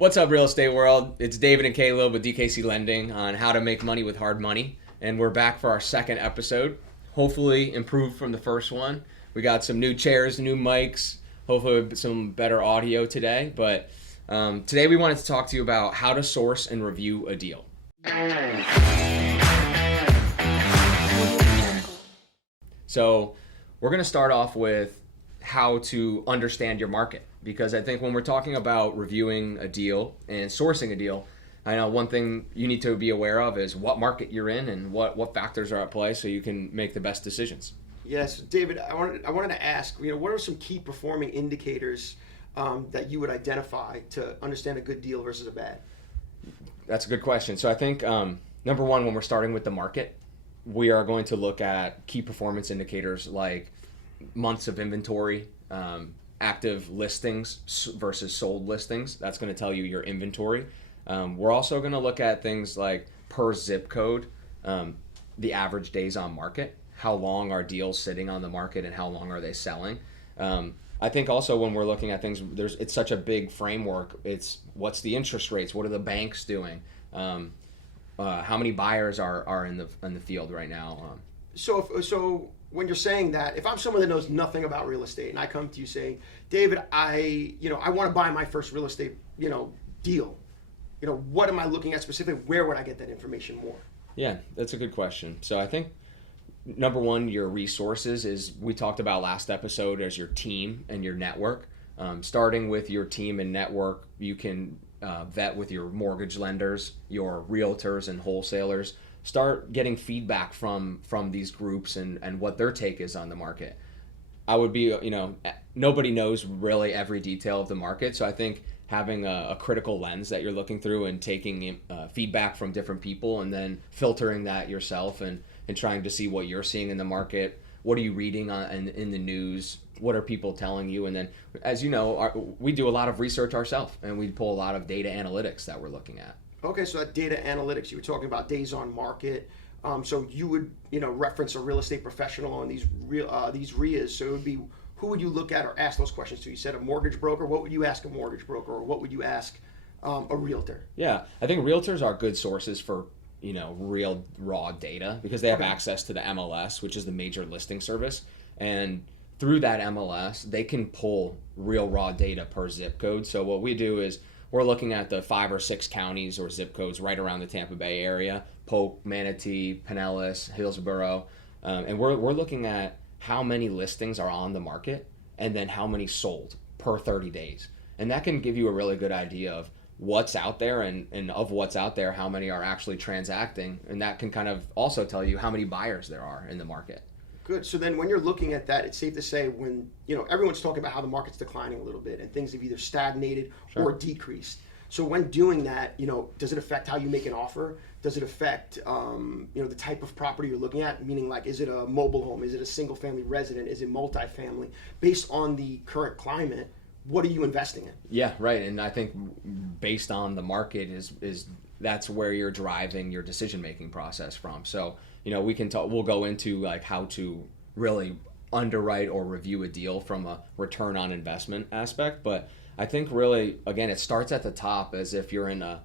What's up, real estate world? It's David and Caleb with DKC Lending on how to make money with hard money. And we're back for our second episode. Hopefully improved from the first one. We got some new chairs, new mics, hopefully some better audio today. But today we wanted to talk to you about how to source and review a deal. So we're going to start off with how to understand your market, because I think when we're talking about reviewing a deal and sourcing a deal, I know one thing you need to be aware of is what market you're in and what factors are at play so you can make the best decisions. Yes, David, I wanted to ask, what are some key performing indicators that you would identify to understand a good deal versus a bad? That's a good question. So I think number one, when we're starting with the market, we are going to look at key performance indicators like months of inventory, active listings versus sold listings. That's going to tell you your inventory. We're also going to look at things like per zip code, the average days on market, how long are deals sitting on the market and how long are they selling. I think also when we're looking at things, it's such a big framework. It's what's the interest rates, what are the banks doing, how many buyers are in the field right now. So when you're saying that, if I'm someone that knows nothing about real estate and I come to you saying, David, I want to buy my first real estate, deal, what am I looking at specifically? Where would I get that information more? Yeah, that's a good question. So I think number one, your resources is, we talked about last episode, as your team and your network. Starting with your team and network, you can vet with your mortgage lenders, your realtors and wholesalers. Start getting feedback from these groups and what their take is on the market. I would be, nobody knows really every detail of the market. So I think having a critical lens that you're looking through and taking feedback from different people and then filtering that yourself and trying to see what you're seeing in the market. What are you reading in the news? What are people telling you? And then, as you know, we do a lot of research ourselves and we pull a lot of data analytics that we're looking at. Okay, so that data analytics, you were talking about days on market. So you would, reference a real estate professional on these RIAs. So it would be, who would you look at or ask those questions to? You said a mortgage broker. What would you ask a mortgage broker, or what would you ask a realtor? Yeah, I think realtors are good sources for real raw data, because they have access to the MLS, which is the major listing service, and through that MLS they can pull real raw data per zip code. So what we do is, we're looking at the 5 or 6 counties or zip codes right around the Tampa Bay area: Polk, Manatee, Pinellas, Hillsborough, and we're looking at how many listings are on the market and then how many sold per 30 days. And that can give you a really good idea of what's out there, and of what's out there, how many are actually transacting. And that can kind of also tell you how many buyers there are in the market. Good. So then when you're looking at that, it's safe to say, when, everyone's talking about how the market's declining a little bit and things have either stagnated or decreased. So when doing that, does it affect how you make an offer? Does it affect, the type of property you're looking at? Meaning, like, is it a mobile home? Is it a single family resident? Is it multifamily? Based on the current climate, what are you investing in? Yeah, right. And I think based on the market is that's where you're driving your decision-making process from. So, we'll go into like how to really underwrite or review a deal from a return on investment aspect. But I think really, again, it starts at the top, as if you're in a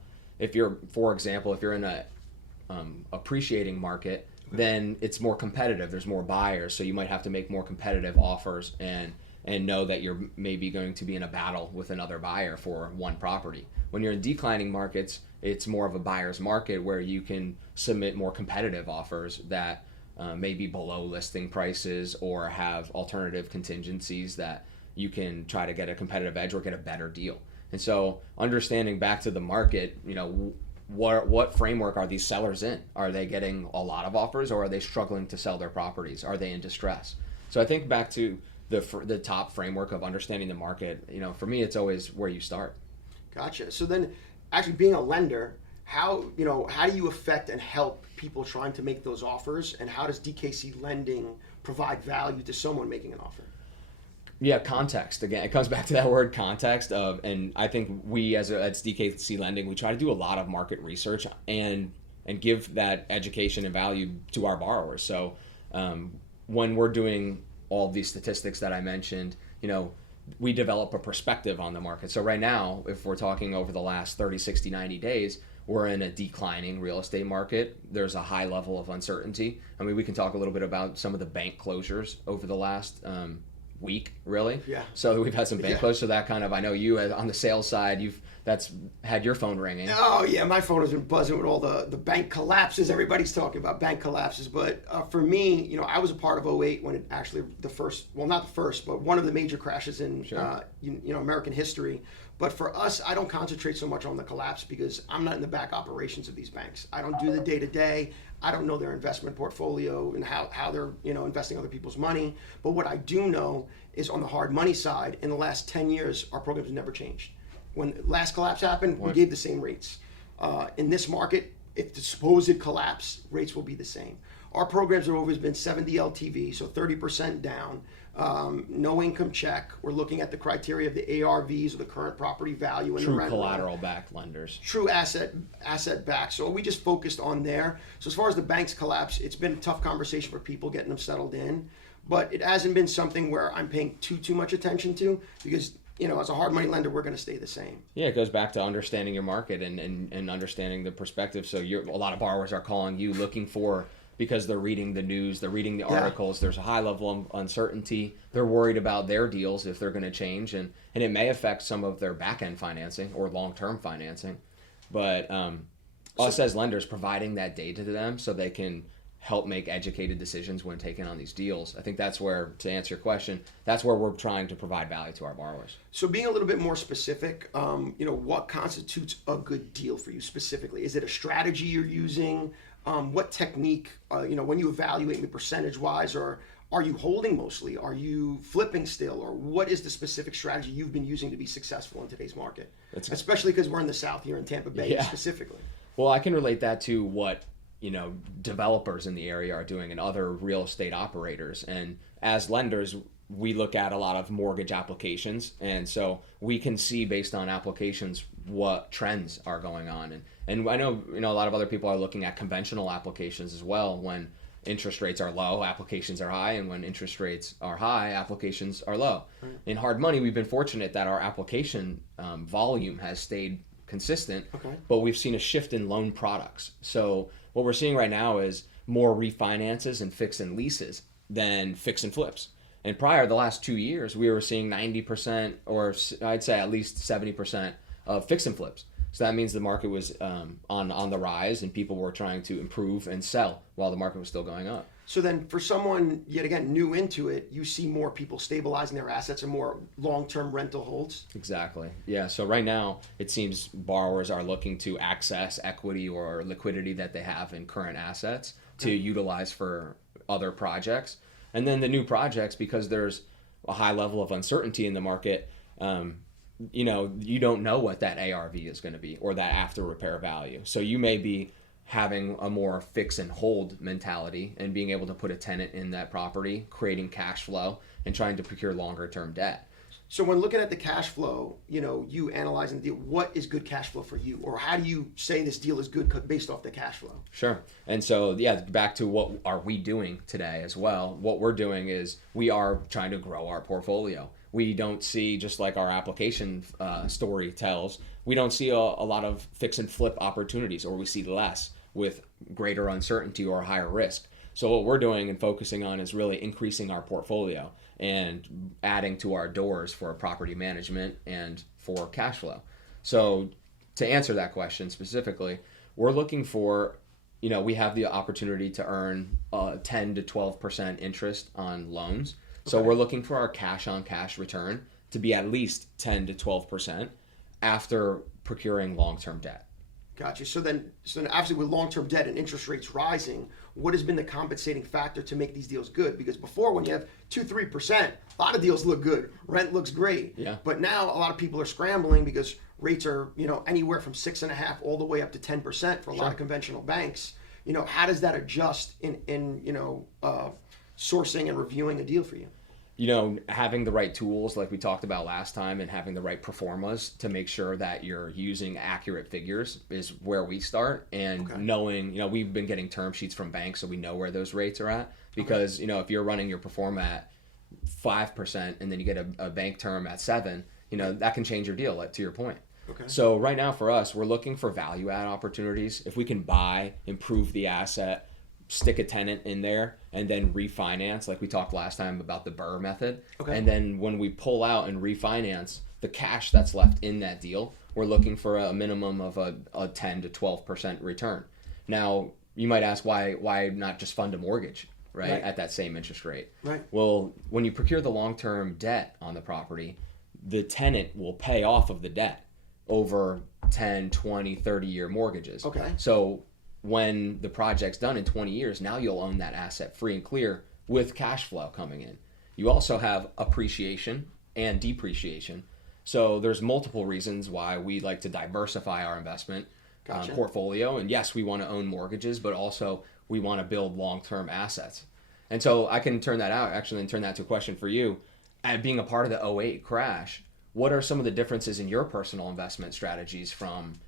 appreciating market, then it's more competitive. There's more buyers. So you might have to make more competitive offers and know that you're maybe going to be in a battle with another buyer for one property. When you're in declining markets, it's more of a buyer's market where you can submit more competitive offers that may be below listing prices or have alternative contingencies that you can try to get a competitive edge or get a better deal. And so understanding back to the market, what framework are these sellers in? Are they getting a lot of offers, or are they struggling to sell their properties? Are they in distress? So I think back to the top framework of understanding the market, for me, it's always where you start. Gotcha. So then, actually being a lender, how do you affect and help people trying to make those offers, and how does DKC Lending provide value to someone making an offer? Yeah, context. Again, it comes back to that word context and I think we as DKC Lending, we try to do a lot of market research and give that education and value to our borrowers. So when we're doing all of these statistics that I mentioned, we develop a perspective on the market. So right now, if we're talking over the last 30, 60, 90 days, we're in a declining real estate market. There's a high level of uncertainty. I mean, we can talk a little bit about some of the bank closures over the last week, really. Yeah. So we've had some bank closures. So that kind of, I know you on the sales side, that's had your phone ringing. Oh yeah, my phone has been buzzing with all the bank collapses. Everybody's talking about bank collapses, but for me, you know, I was a part of '08 when it actually not the first, but one of the major crashes in American history. But for us, I don't concentrate so much on the collapse because I'm not in the back operations of these banks. I don't do the day-to-day. I don't know their investment portfolio and how they're investing other people's money. But what I do know is on the hard money side, in the last 10 years, our programs have never changed. When the last collapse happened, we gave the same rates. In this market, if the supposed collapse, rates will be the same. Our programs have always been 70 LTV, so 30% down, no income check. We're looking at the criteria of the ARVs or the current property value and the rent. True collateral-backed lenders. True asset-backed. So we just focused on there. So as far as the banks collapse, it's been a tough conversation for people getting them settled in, but it hasn't been something where I'm paying too much attention to because, you know, as a hard money lender, we're going to stay the same. Yeah, it goes back to understanding your market and understanding the perspective. So a lot of borrowers are calling you looking for, because they're reading the news, they're reading the articles, there's a high level of uncertainty. They're worried about their deals if they're going to change, and it may affect some of their back-end financing or long-term financing. But us as lenders, providing that data to them so they can help make educated decisions when taking on these deals. I think that's where, to answer your question, that's where we're trying to provide value to our borrowers. So being a little bit more specific, what constitutes a good deal for you specifically? Is it a strategy you're using? What technique, when you evaluate me percentage-wise, or are you holding mostly? Are you flipping still? Or what is the specific strategy you've been using to be successful in today's market? Especially because we're in the South here in Tampa Bay specifically. Well, I can relate that to what developers in the area are doing and other real estate operators. And as lenders, we look at a lot of mortgage applications, and so we can see based on applications what trends are going on. And I know a lot of other people are looking at conventional applications as well. When interest rates are low, applications are high, and when interest rates are high, applications are low. Right. In hard money, we've been fortunate that our application volume has stayed consistent, but we've seen a shift in loan products. So what we're seeing right now is more refinances and fix and leases than fix and flips. And prior, the last 2 years, we were seeing 90%, or I'd say at least 70% of fix and flips. So that means the market was on the rise, and people were trying to improve and sell while the market was still going up. So then for someone, yet again, new into it, you see more people stabilizing their assets and more long-term rental holds? Exactly. Yeah. So right now, it seems borrowers are looking to access equity or liquidity that they have in current assets to utilize for other projects. And then the new projects, because there's a high level of uncertainty in the market, you don't know what that ARV is going to be or that after repair value. So you may be having a more fix and hold mentality and being able to put a tenant in that property, creating cash flow and trying to procure longer term debt. So when looking at the cash flow, you analyzing the deal, what is good cash flow for you? Or how do you say this deal is good based off the cash flow? Sure. And so, back to what are we doing today as well. What we're doing is we are trying to grow our portfolio. We don't see, just like our application story tells, we don't see a lot of fix and flip opportunities, or we see less with greater uncertainty or higher risk. So what we're doing and focusing on is really increasing our portfolio and adding to our doors for property management and for cash flow. So to answer that question specifically, we're looking for, we have the opportunity to earn 10 to 12% interest on loans. So we're looking for our cash on cash return to be at least 10 to 12% after procuring long-term debt. Gotcha. So then obviously with long-term debt and interest rates rising, what has been the compensating factor to make these deals good? Because before, when you have 2-3%, a lot of deals look good. Rent looks great. Yeah. But now a lot of people are scrambling because rates are, anywhere from 6.5% all the way up to 10% for a lot of conventional banks. How does that adjust in sourcing and reviewing a deal for you? Having the right tools like we talked about last time and having the right pro formas to make sure that you're using accurate figures is where we start. And knowing, we've been getting term sheets from banks, so we know where those rates are at. Because, if you're running your pro forma at 5% and then you get a bank term at 7%, that can change your deal, to your point. Okay. So right now for us, we're looking for value add opportunities. If we can buy, improve the asset, stick a tenant in there, and then refinance, like we talked last time about the Burr method. Okay. And then when we pull out and refinance, the cash that's left in that deal, we're looking for a minimum of a 10 to 12% return. Now, you might ask why not just fund a mortgage, right, at that same interest rate? Right. Well, when you procure the long-term debt on the property, the tenant will pay off of the debt over 10, 20, 30-year mortgages. Okay. So when the project's done in 20 years, now you'll own that asset free and clear with cash flow coming in. You also have appreciation and depreciation. So there's multiple reasons why we like to diversify our investment portfolio. And yes, we want to own mortgages, but also we want to build long-term assets. And so I can turn that out, actually, and turn that to a question for you. At being a part of the '08 crash, what are some of the differences in your personal investment strategies from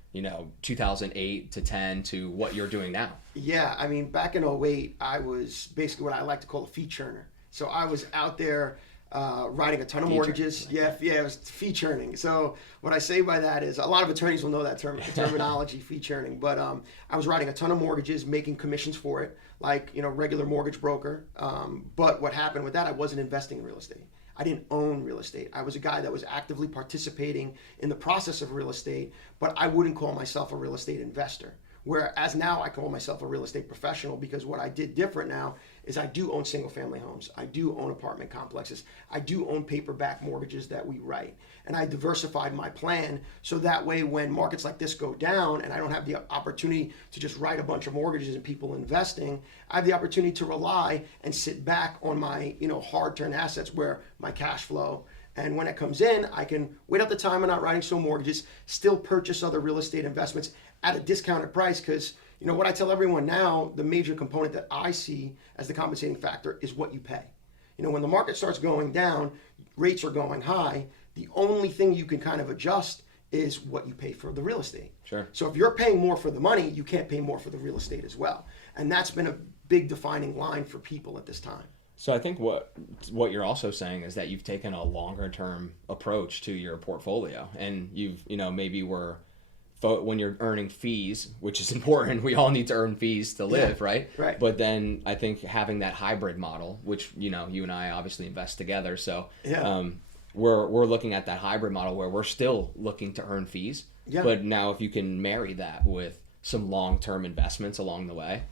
2008 to 10 to what you're doing now? Yeah, I mean, back in '08, I was basically what I like to call a fee churner. So I was out there writing a ton of mortgages. Yeah, it was fee churning. So what I say by that is a lot of attorneys will know that terminology, fee churning. But I was writing a ton of mortgages, making commissions for it, like regular mortgage broker. But what happened with that, I wasn't investing in real estate. I didn't own real estate. I was a guy that was actively participating in the process of real estate, but I wouldn't call myself a real estate investor. Whereas now I call myself a real estate professional, because what I did different now is I do own single family homes. I do own apartment complexes. I do own paperback mortgages that we write. And I diversified my plan so that way when markets like this go down and I don't have the opportunity to just write a bunch of mortgages and people investing, I have the opportunity to rely and sit back on my hard turn assets where my cash flow. And when it comes in, I can wait out the time of not writing so mortgages, still purchase other real estate investments at a discounted price. Because what I tell everyone now, the major component that I see as the compensating factor is what you pay. When the market starts going down, rates are going high, the only thing you can kind of adjust is what you pay for the real estate. Sure. So if you're paying more for the money, you can't pay more for the real estate as well. And that's been a big defining line for people at this time. So I think what you're also saying is that you've taken a longer term approach to your portfolio, and you've maybe when you're earning fees, which is important, we all need to earn fees to live, right? Right. But then I think having that hybrid model, which you and I obviously invest together, so we're looking at that hybrid model where we're still looking to earn fees, but now if you can marry that with some long-term investments along the way,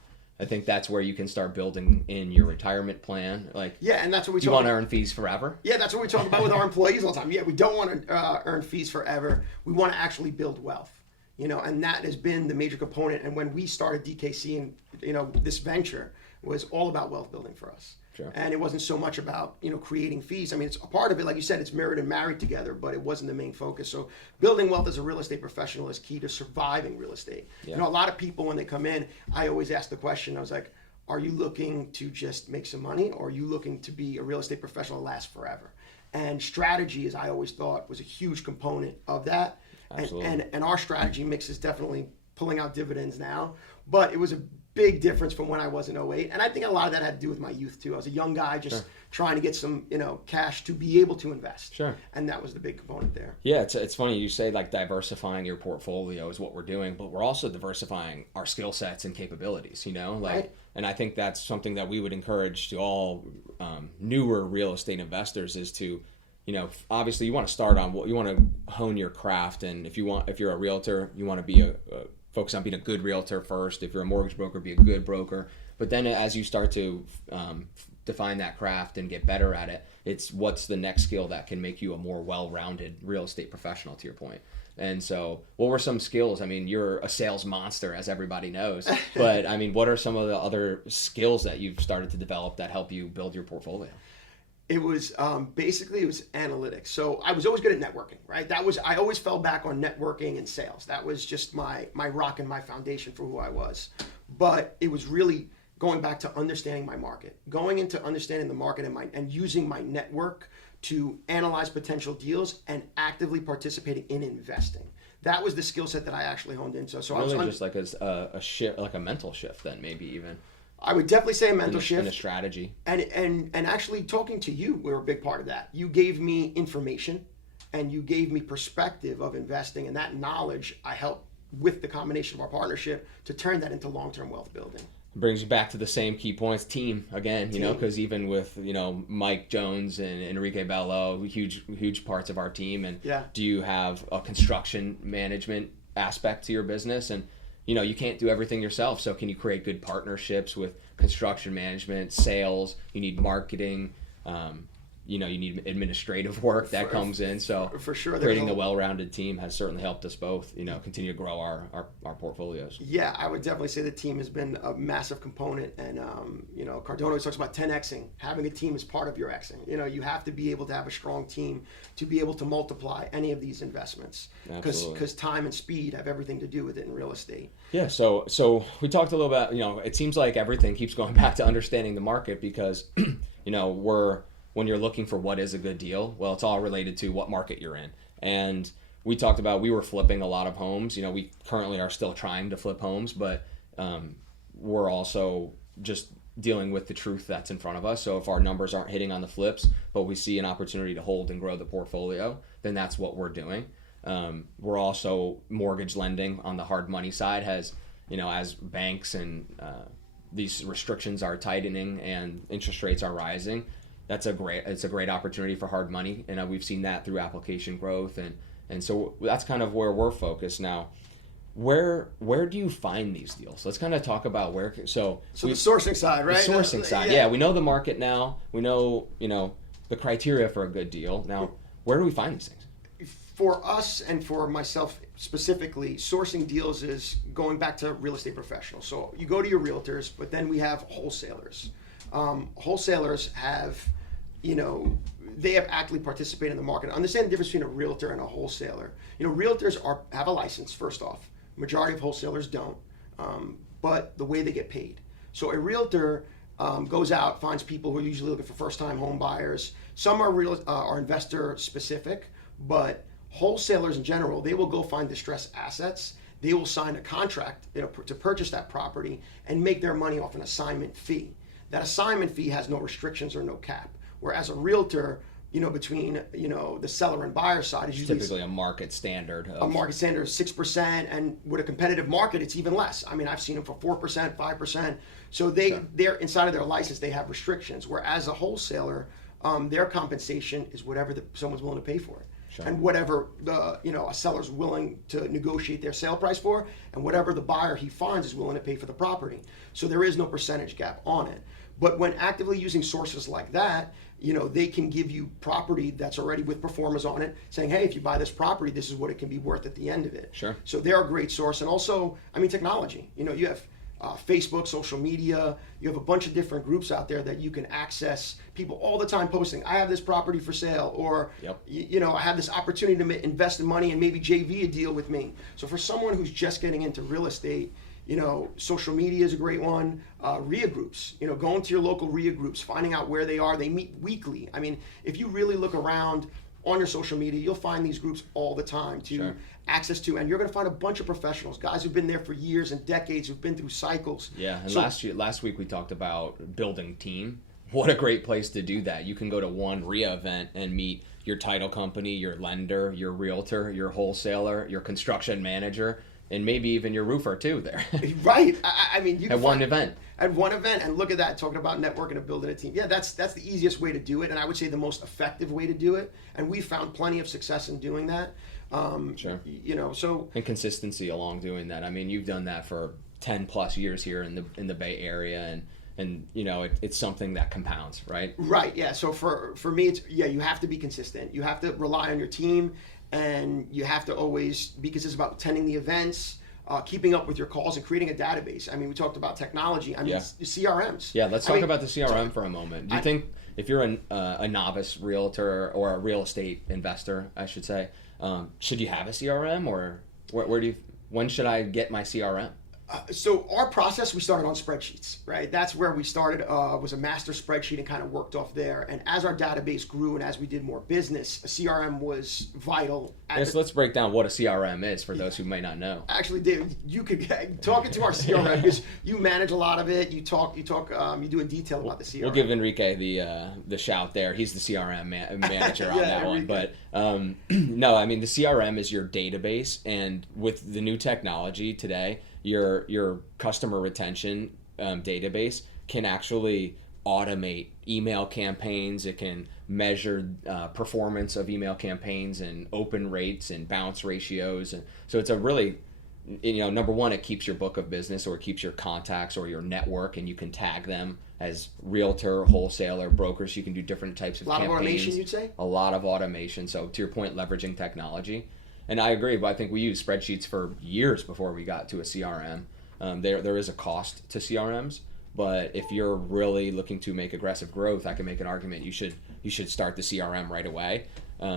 I think that's where you can start building in your retirement plan. And that's what we do. You want to earn fees forever? Yeah, that's what we talk about with our employees all the time. Yeah, we don't want to earn fees forever. We want to actually build wealth. And that has been the major component. And when we started DKC and this venture was all about wealth building for us. Sure. And it wasn't so much about creating fees. I mean, it's a part of it, like you said, it's mirrored and married together, but it wasn't the main focus. So building wealth as a real estate professional is key to surviving real estate. Yeah. A lot of people when they come in, I always ask the question. I was like, are you looking to just make some money, or are you looking to be a real estate professional that lasts forever? And strategy, as I always thought, was a huge component of that. And our strategy mix is definitely pulling out dividends now, but it was a big difference from when I was in '08. And I think a lot of that had to do with my youth too. I was a young guy just trying to get some, cash to be able to invest. Sure. And that was the big component there. Yeah, it's funny you say diversifying your portfolio is what we're doing, but we're also diversifying our skill sets and capabilities, Right. And I think that's something that we would encourage to all newer real estate investors is to, obviously you want to start on what you want to hone your craft. And if you're a realtor, you want to be focus on being a good realtor first. If you're a mortgage broker, be a good broker. But then as you start to define that craft and get better at it, it's what's the next skill that can make you a more well-rounded real estate professional, to your point. And so what were some skills? I mean, you're a sales monster, as everybody knows. But I mean, what are some of the other skills that you've started to develop that help you build your portfolio? It was basically it was analytics. So I was always good at networking, right? I always fell back on networking and sales. That was just my rock and my foundation for who I was. But it was really going back to understanding my market, going into understanding the market and using my network to analyze potential deals and actively participating in investing. That was the skill set that I actually honed into. So really I was just like a shift, like a mental shift, then maybe even. I would definitely say a mental in shift a strategy. and actually talking to you were a big part of that. You gave me information and you gave me perspective of investing, and that knowledge I helped with the combination of our partnership to turn that into long-term wealth building. Brings you back to the same key points, team again, you know, because even with, you know, Mike Jones and Enrique Bello, huge parts of our team. And do you have a construction management aspect to your business? And, you know, you can't do everything yourself. So can you create good partnerships with construction management, sales? You need marketing, you know, you need administrative work that comes in. So for sure, creating a well-rounded team has certainly helped us both, you know, continue to grow our portfolios. Yeah, I would definitely say the team has been a massive component. And, you know, Cardone always talks about 10Xing. Having a team is part of your Xing. You know, you have to be able to have a strong team to be able to multiply any of these investments. Because time and speed have everything to do with it in real estate. Yeah, so we talked a little about, you know, it seems like everything keeps going back to understanding the market because, you know, when you're looking for what is a good deal, well, it's all related to what market you're in. And we talked about, we were flipping a lot of homes. You know, we currently are still trying to flip homes, but we're also just dealing with the truth that's in front of us. So if our numbers aren't hitting on the flips, but we see an opportunity to hold and grow the portfolio, then that's what we're doing. We're also mortgage lending on the hard money side has, you know, as banks and these restrictions are tightening and interest rates are rising, it's a great opportunity for hard money, and we've seen that through application growth, and so that's kind of where we're focused now. Where do you find these deals? Let's kind of talk about where. So the sourcing side, right? The sourcing side, yeah. We know the market now. We know, you know, the criteria for a good deal. Now, where do we find these things? For us and for myself specifically, sourcing deals is going back to real estate professionals. So you go to your realtors, but then we have wholesalers. Wholesalers have, you know, they have actively participated in the market. Understand the difference between a realtor and a wholesaler. You know, realtors have a license, first off. Majority of wholesalers don't, but the way they get paid. So a realtor goes out, finds people who are usually looking for first-time home buyers. Some are investor specific, but wholesalers in general, they will go find distressed assets. They will sign a contract, you know, to purchase that property and make their money off an assignment fee. That assignment fee has no restrictions or no cap. Whereas a realtor, you know, between, you know, the seller and buyer side is usually typically a market standard. A market standard of 6%, and with a competitive market, it's even less. I mean, I've seen them for 4%, 5%. So they're inside of their license, they have restrictions. Whereas a wholesaler, their compensation is whatever someone's willing to pay for it. Sure. And whatever a seller's willing to negotiate their sale price for, and whatever the buyer he finds is willing to pay for the property. So there is no percentage gap on it. But when actively using sources like that, you know, they can give you property that's already with performers on it, saying, hey, if you buy this property, this is what it can be worth at the end of it. Sure. So they're a great source. And also, I mean, technology. You know, you have Facebook, social media. You have a bunch of different groups out there that you can access. People all the time posting, I have this property for sale, or, you know, I have this opportunity to invest in money and maybe JV a deal with me. So for someone who's just getting into real estate, you know, social media is a great one. RIA groups, you know, going to your local RIA groups, finding out where they are. They meet weekly. I mean, if you really look around on your social media, you'll find these groups all the time to access to, and you're going to find a bunch of professionals, guys who've been there for years and decades, who've been through cycles. Yeah, and last week we talked about building team. What a great place to do that. You can go to one RIA event and meet your title company, your lender, your realtor, your wholesaler, your construction manager, and maybe even your roofer too there. Right. I mean, you can at one event. At one event, and look at that, talking about networking and building a team. Yeah, that's the easiest way to do it, and I would say the most effective way to do it. And we found plenty of success in doing that. Sure. You know, so and consistency along doing that. I mean, you've done that for 10 plus years here in the Bay Area, and you know it's something that compounds, right? Right. Yeah. So for me, it's you have to be consistent. You have to rely on your team. And you have to always be consistent about attending the events, keeping up with your calls, and creating a database. I mean, we talked about technology. I mean, CRMs. Yeah, let's talk about the CRM for a moment. Do you think if you're a novice realtor or a real estate investor, I should say, should you have a CRM, or when should I get my CRM? So our process, we started on spreadsheets, right? That's where we started, was a master spreadsheet and kind of worked off there. And as our database grew and as we did more business, a CRM was vital. Let's break down what a CRM is for those who may not know. Actually, Dave, you could talk into our CRM because you manage a lot of it. You do in detail about the CRM. We'll give Enrique the shout there. He's the CRM manager on that one. But no, I mean, the CRM is your database, and with the new technology today, your customer retention database can actually automate email campaigns. It can measure performance of email campaigns and open rates and bounce ratios. And so it's a really, number one, it keeps your book of business, or it keeps your contacts or your network, and you can tag them as realtor, wholesaler, brokers. You can do different types of campaigns. A lot of automation, you'd say? A lot of automation. So to your point, leveraging technology. And I agree, but I think we used spreadsheets for years before we got to a CRM. There is a cost to CRMs, but if you're really looking to make aggressive growth, I can make an argument you should start the CRM right away,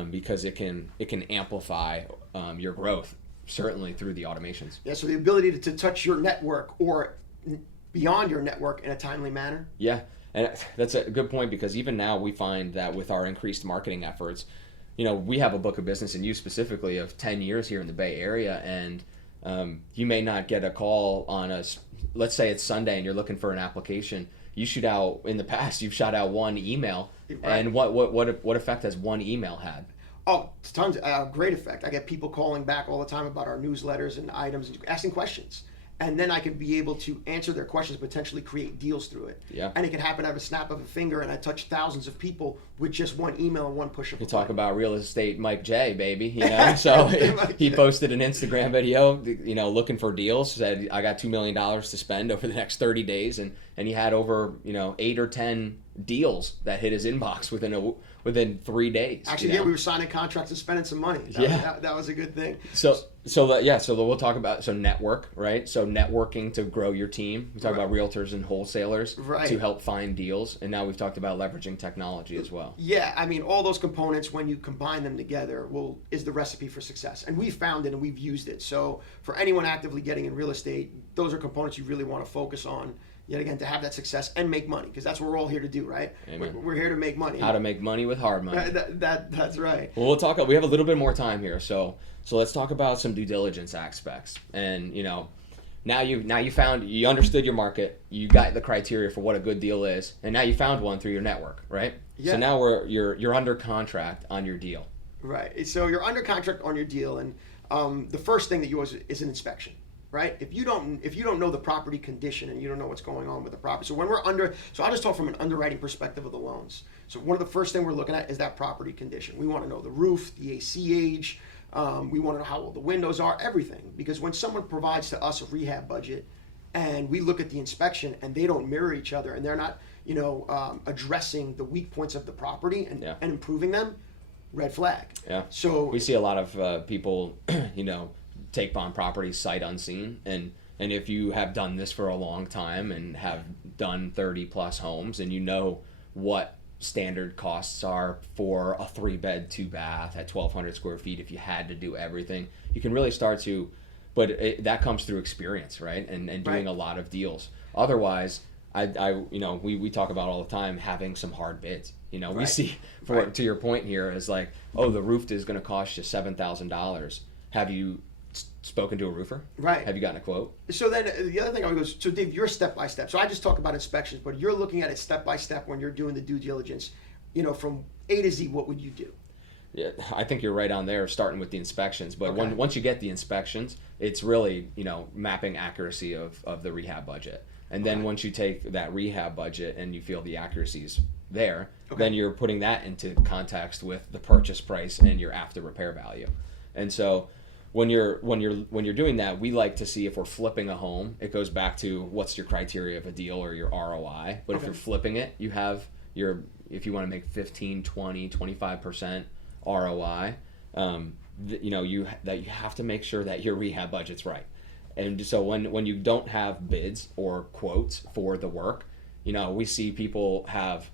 because it can amplify your growth, certainly through the automations. Yeah, so the ability to touch your network or beyond your network in a timely manner. Yeah, and that's a good point, because even now we find that with our increased marketing efforts, we have a book of business, and you specifically, of 10 years here in the Bay Area, and you may not get a call on let's say it's Sunday and you're looking for an application. In the past, you've shot out one email, right. And what effect has one email had? Oh, tons, great effect. I get people calling back all the time about our newsletters and items, and asking questions. And then I could be able to answer their questions, potentially create deals through it. Yeah. And it can happen at a snap of a finger, and I touch thousands of people with just one email and one push of a button. Talk about real estate Mike J, baby. So he posted an Instagram video, looking for deals, said, I got $2 million to spend over the next 30 days. And he had over, 8 or 10 deals that hit his inbox within 3 days. Actually, we were signing contracts and spending some money. That was a good thing. So we'll talk about network, right? So networking to grow your team. We talk about realtors and wholesalers to help find deals, and now we've talked about leveraging technology as well. Yeah, I mean, all those components, when you combine them together, is the recipe for success. And we've found it and we've used it. So for anyone actively getting in real estate, those are components you really want to focus on. Yet again, to have that success and make money, because that's what we're all here to do, right? We're here to make money. How to make money with hard money. That's right. Well, we have a little bit more time here, so let's talk about some due diligence aspects. And now you understood your market, you got the criteria for what a good deal is, and now you found one through your network, right? Yeah. So now you're under contract on your deal. Right. So you're under contract on your deal, and the first thing that you is an inspection. Right? If you don't know the property condition and you don't know what's going on with the property. So I'll just talk from an underwriting perspective of the loans. So one of the first thing we're looking at is that property condition. We want to know the roof, the AC age. We want to know how old the windows are, everything. Because when someone provides to us a rehab budget and we look at the inspection and they don't mirror each other and they're not, addressing the weak points of the property and improving them, red flag. Yeah. So we see a lot of people, take on properties sight unseen, and if you have done this for a long time and have done 30 plus homes, and what standard costs are for a 3-bed 2-bath at 1,200 square feet, if you had to do everything, you can really start to, but that comes through experience, right? And doing a lot of deals. Otherwise, we talk about all the time having some hard bids. We see, to your point here, is like, oh, the roof is going to cost you $7,000. Have you spoken to a roofer? Right. Have you gotten a quote? So then the other thing I would go, so Dave, you're step by step. So I just talk about inspections, but you're looking at it step by step when you're doing the due diligence. From A to Z, what would you do? Yeah, I think you're right on there, starting with the inspections. But once you get the inspections, it's really mapping accuracy of the rehab budget. And then once you take that rehab budget and you feel the accuracy is there, then you're putting that into context with the purchase price and your after repair value. And so when you're doing that, we like to see if we're flipping a home. It goes back to what's your criteria of a deal or your ROI. But if you're flipping it, you have if you want to make 15, 20, 25% ROI, you have to make sure that your rehab budget's right. And so when you don't have bids or quotes for the work, we see people have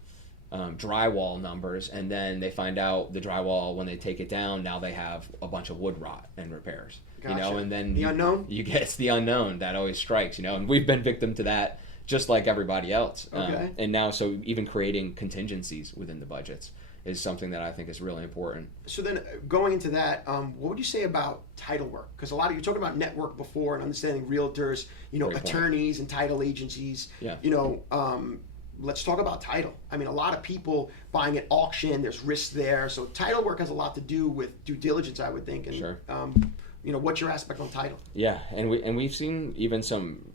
drywall numbers, and then they find out the drywall, when they take it down, now they have a bunch of wood rot and repairs. Gotcha. And then the unknown. You get, it's the unknown that always strikes. And we've been victim to that just like everybody else. Okay. And now, so even creating contingencies within the budgets is something that I think is really important. So then, going into that, what would you say about title work? Because a lot of, you're talking about network before and understanding realtors, Great attorneys and title agencies. Yeah. Let's talk about title. I mean, a lot of people buying at auction, there's risk there. So title work has a lot to do with due diligence, I would think. And, Sure. What's your aspect on title? Yeah, and we've seen even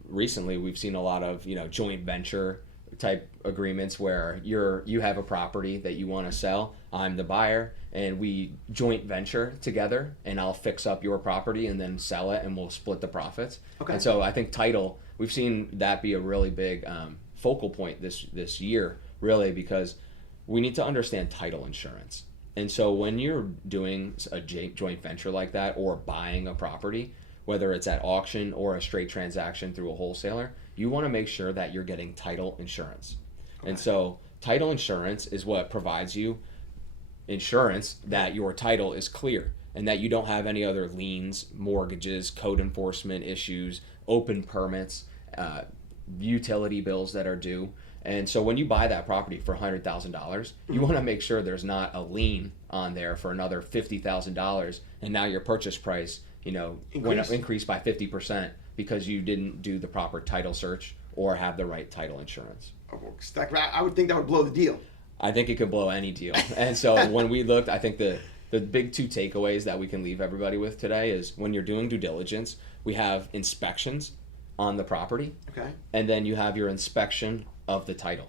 we've seen a lot of joint venture type agreements where you have a property that you want to sell. I'm the buyer, and we joint venture together, and I'll fix up your property and then sell it, and we'll split the profits. Okay. And so I think title, we've seen that be a really big focal point this year, really, because we need to understand title insurance. And so when you're doing a joint venture like that, or buying a property, whether it's at auction or a straight transaction through a wholesaler, you want to make sure that you're getting title insurance. Okay. And so title insurance is what provides you insurance that your title is clear and that you don't have any other liens, mortgages, code enforcement issues, open permits, utility bills that are due. And so when you buy that property for $100,000, you want to make sure there's not a lien on there for another $50,000, and now your purchase price, increased by 50% because you didn't do the proper title search or have the right title insurance. I would think that would blow the deal. I think it could blow any deal. And so when we looked, I think the big two takeaways that we can leave everybody with today is, when you're doing due diligence, we have inspections on the property. Okay. And then you have your inspection of the title.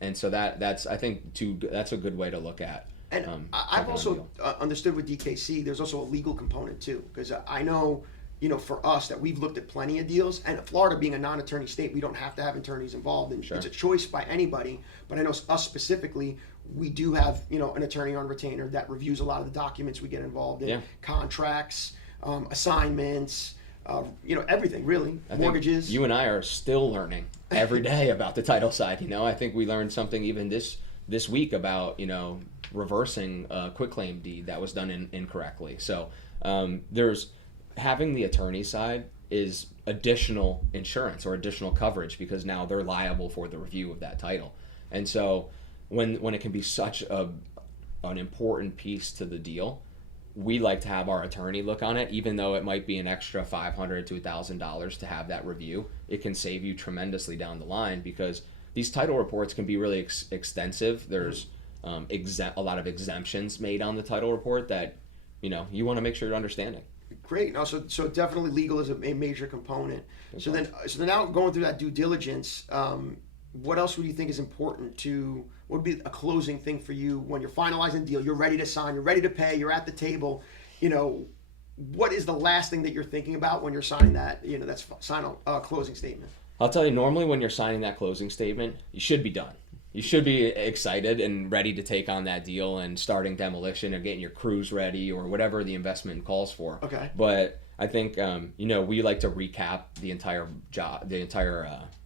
And so that's I think that's a good way to look at. And I've also understood with DKC, there's also a legal component too, because I know, for us, that we've looked at plenty of deals, and Florida being a non-attorney state, we don't have to have attorneys involved, and Sure. It's a choice by anybody. But I know us specifically, we do have an attorney on retainer that reviews a lot of the documents we get involved in, Yeah. contracts, assignments, everything really, mortgages. You and I are still learning every day about the title side. I think we learned something even this week about reversing a quitclaim deed that was done incorrectly. So there's having the attorney side is additional insurance or additional coverage, because now they're liable for the review of that title. And so when it can be such an important piece to the deal, we like to have our attorney look on it, even though it might be an extra $500 to $1,000 to have that review. It can save you tremendously down the line, because these title reports can be really extensive. There's a lot of exemptions made on the title report that you want to make sure you're understanding. Great. No, so definitely legal is a major component. So then now going through that due diligence, what else would you think is important what would be a closing thing for you when you're finalizing the deal, you're ready to sign, you're ready to pay, you're at the table, what is the last thing that you're thinking about when you're signing that, that's closing statement? I'll tell you, normally when you're signing that closing statement, you should be done. You should be excited and ready to take on that deal and starting demolition or getting your crews ready or whatever the investment calls for. Okay. But I think, we like to recap the entire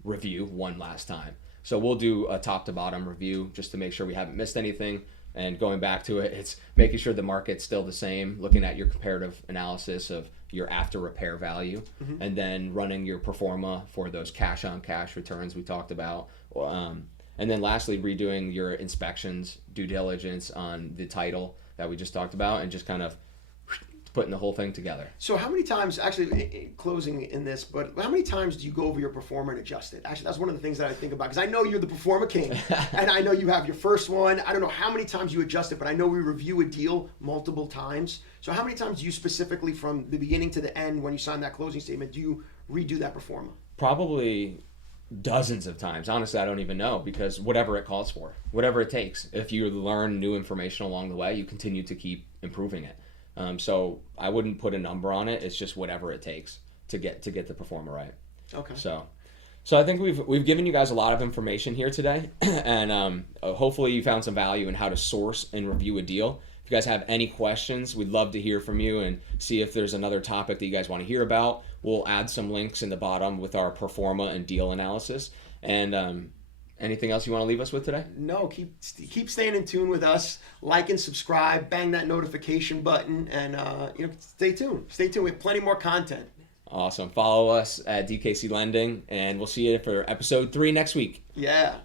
review one last time. So we'll do a top to bottom review just to make sure we haven't missed anything. And going back to it, it's making sure the market's still the same, looking at your comparative analysis of your after repair value, and then running your pro forma for those cash on cash returns we talked about. And then lastly, redoing your inspections, due diligence on the title that we just talked about, and just kind of putting the whole thing together. So how many times, actually closing in this, but how many times do you go over your pro forma and adjust it? Actually, that's one of the things that I think about, because I know you're the pro forma king, and I know you have your first one. I don't know how many times you adjust it, but I know we review a deal multiple times. So how many times do you specifically, from the beginning to the end, when you sign that closing statement, do you redo that pro forma? Probably dozens of times. Honestly, I don't even know, because whatever it calls for, whatever it takes. If you learn new information along the way, you continue to keep improving it. So I wouldn't put a number on it. It's just whatever it takes to get the pro forma right. Okay. So I think we've given you guys a lot of information here today, and hopefully you found some value in how to source and review a deal. If you guys have any questions, we'd love to hear from you and see if there's another topic that you guys want to hear about. We'll add some links in the bottom with our pro forma and deal analysis. And Anything else you want to leave us with today? No, keep staying in tune with us. Like and subscribe. Bang that notification button, and stay tuned. Stay tuned. We have plenty more content. Awesome. Follow us at DKC Lending, and we'll see you for episode 3 next week. Yeah.